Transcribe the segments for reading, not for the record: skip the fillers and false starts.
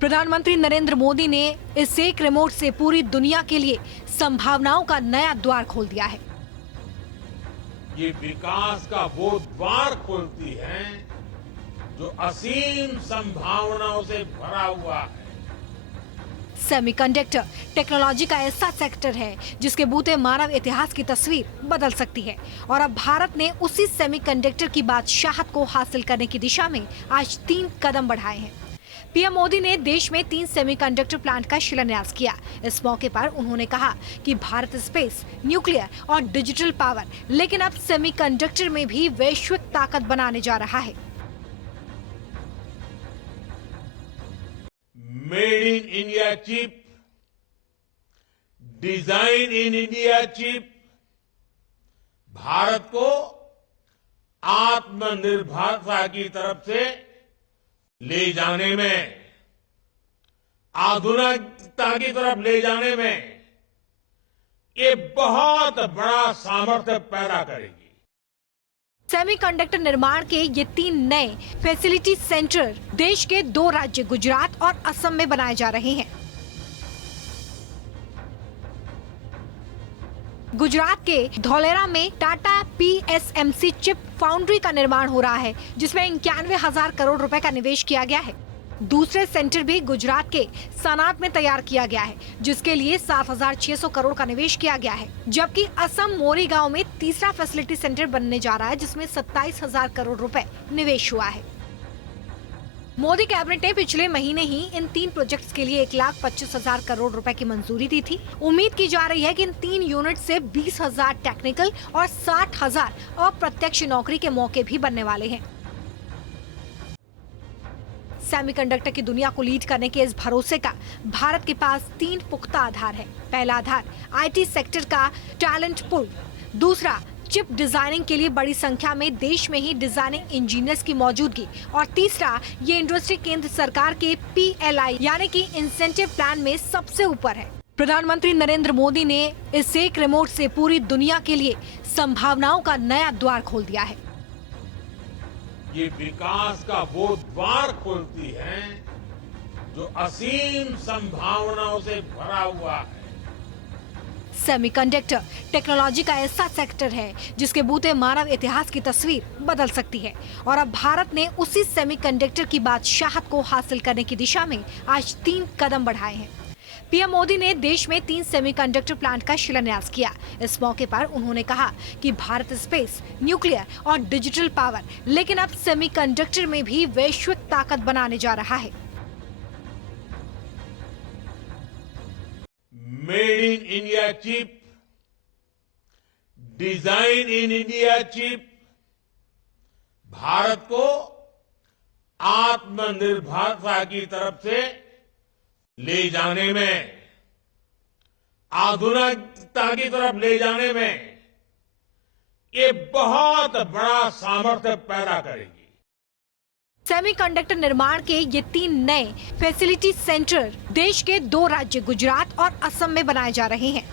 प्रधानमंत्री नरेंद्र मोदी ने इस एक रिमोट से पूरी दुनिया के लिए संभावनाओं का नया द्वार खोल दिया है। ये विकास का वो द्वार खोलती है जो असीम संभावनाओं से भरा हुआ है। सेमीकंडक्टर टेक्नोलॉजी का ऐसा सेक्टर है जिसके बूते मानव इतिहास की तस्वीर बदल सकती है और अब भारत ने उसी सेमीकंडक्टर की बादशाहत को हासिल करने की दिशा में आज 3 कदम बढ़ाए हैं। पीएम मोदी ने देश में 3 सेमीकंडक्टर प्लांट का शिलान्यास किया। इस मौके पर उन्होंने कहा कि भारत स्पेस, न्यूक्लियर और डिजिटल पावर, लेकिन अब सेमीकंडक्टर में भी वैश्विक ताकत बनाने जा रहा है। Made in India chip, design in India chip Bharat को आत्मनिर्भरता की तरफ से ले जाने में, आधुनिकता की तरफ ले जाने में ये बहुत बड़ा सामर्थ्य पैदा करेगी। सेमीकंडक्टर निर्माण के ये 3 नए फैसिलिटी सेंटर देश के 2 राज्य गुजरात और असम में बनाए जा रहे हैं। गुजरात के धौलेरा में टाटा PSMC चिप फाउंड्री का निर्माण हो रहा है, जिसमें 91,000 करोड़ रुपए का निवेश किया गया है। दूसरे सेंटर भी गुजरात के सनात में तैयार किया गया है, जिसके लिए 7,600 करोड़ का निवेश किया गया है। जबकि असम मोरीगांव में तीसरा फैसिलिटी सेंटर बनने जा रहा है, जिसमें 27,000 करोड़ रुपए निवेश हुआ है। मोदी कैबिनेट ने पिछले महीने ही इन 3 प्रोजेक्ट्स के लिए 1,25,000 करोड़ रुपए की मंजूरी दी थी। उम्मीद की जा रही है कि इन 3 यूनिट से 20,000 टेक्निकल और 60,000 अप्रत्यक्ष नौकरी के मौके भी बनने वाले हैं। सेमीकंडक्टर की दुनिया को लीड करने के इस भरोसे का भारत के पास 3 पुख्ता आधार है। पहला आधार IT सेक्टर का टैलेंट पूल, दूसरा चिप डिजाइनिंग के लिए बड़ी संख्या में देश में ही डिजाइनिंग इंजीनियर्स की मौजूदगी, और तीसरा ये इंडस्ट्री केंद्र सरकार के PLI यानी कि इंसेंटिव प्लान में सबसे ऊपर है। प्रधानमंत्री नरेंद्र मोदी ने इस एक रिमोट से पूरी दुनिया के लिए संभावनाओं का नया द्वार खोल दिया है। ये विकास का वो द्वार खोलती है जो असीम संभावनाओं से भरा हुआ है। सेमीकंडक्टर टेक्नोलॉजी का ऐसा सेक्टर है जिसके बूते मानव इतिहास की तस्वीर बदल सकती है और अब भारत ने उसी सेमीकंडक्टर की बादशाहत को हासिल करने की दिशा में आज 3 कदम बढ़ाए हैं। पीएम मोदी ने देश में 3 सेमीकंडक्टर प्लांट का शिलान्यास किया। इस मौके पर उन्होंने कहा कि भारत स्पेस, न्यूक्लियर और डिजिटल पावर, लेकिन अब सेमीकंडक्टर में भी वैश्विक ताकत बनाने जा रहा है। Made in India chip, design in India chip Bharat को आत्मनिर्भरता की तरफ से ले जाने में, आधुनिकता की तरफ ले जाने में ये बहुत बड़ा सामर्थ्य पैदा करेगी। सेमीकंडक्टर निर्माण के ये 3 नए फैसिलिटी सेंटर देश के 2 राज्य गुजरात और असम में बनाए जा रहे हैं।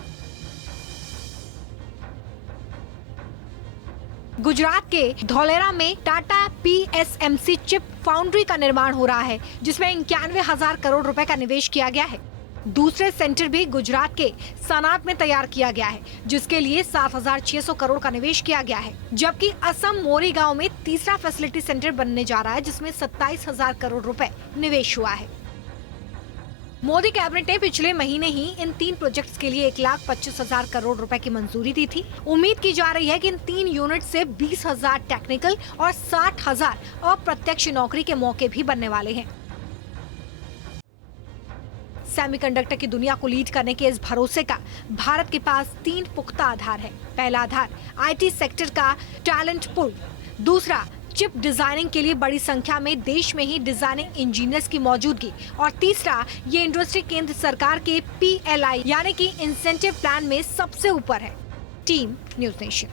गुजरात के धौलेरा में टाटा PSMC चिप फाउंड्री का निर्माण हो रहा है, जिसमें 91,000 करोड़ रुपए का निवेश किया गया है। दूसरे सेंटर भी गुजरात के सनात में तैयार किया गया है, जिसके लिए 7,600 करोड़ का निवेश किया गया है। जबकि असम मोरीगांव में तीसरा फैसिलिटी सेंटर बनने जा रहा है, जिसमें 27,000 करोड़ रुपए निवेश हुआ है। मोदी कैबिनेट ने पिछले महीने ही इन 3 प्रोजेक्ट्स के लिए 1,25,000 करोड़ रुपए की मंजूरी दी थी। उम्मीद की जा रही है कि इन 3 यूनिट से 20,000 टेक्निकल और 60,000 अप्रत्यक्ष नौकरी के मौके भी बनने वाले हैं। सेमीकंडक्टर की दुनिया को लीड करने के इस भरोसे का भारत के पास 3 पुख्ता आधार है। पहला आधार IT सेक्टर का टैलेंट पूल, दूसरा चिप डिजाइनिंग के लिए बड़ी संख्या में देश में ही डिजाइनिंग इंजीनियर्स की मौजूदगी, और तीसरा ये इंडस्ट्री केंद्र सरकार के PLI यानी कि इंसेंटिव प्लान में सबसे ऊपर है। Team news nation.